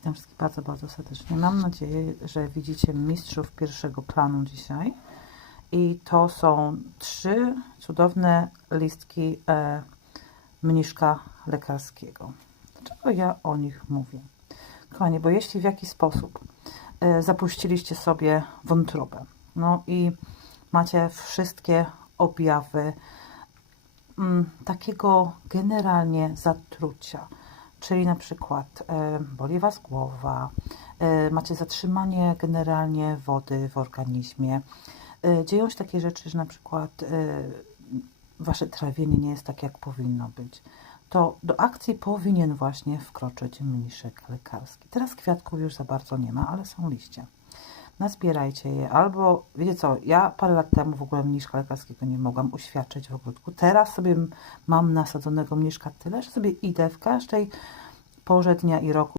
Witam wszystkich bardzo, bardzo serdecznie. Mam nadzieję, że widzicie mistrzów pierwszego planu dzisiaj. I to są trzy cudowne listki e, mniszka lekarskiego. Dlaczego ja o nich mówię? Kochani, bo jeśli w jakiś sposób e, zapuściliście sobie wątrobę, no i macie wszystkie objawy mm, takiego generalnie zatrucia, czyli na przykład e, boli Was głowa, e, macie zatrzymanie generalnie wody w organizmie, e, dzieją się takie rzeczy, że na przykład Wasze trawienie nie jest tak, jak powinno być, to do akcji powinien właśnie wkroczyć mniszek lekarski. Teraz kwiatków już za bardzo nie ma, ale są liście. Nazbierajcie je, albo wiecie co, ja parę lat temu w ogóle mniszka lekarskiego nie mogłam uświadczyć w ogródku. Teraz sobie mam nasadzonego mniszka tyle, że sobie idę w każdej porze dnia i roku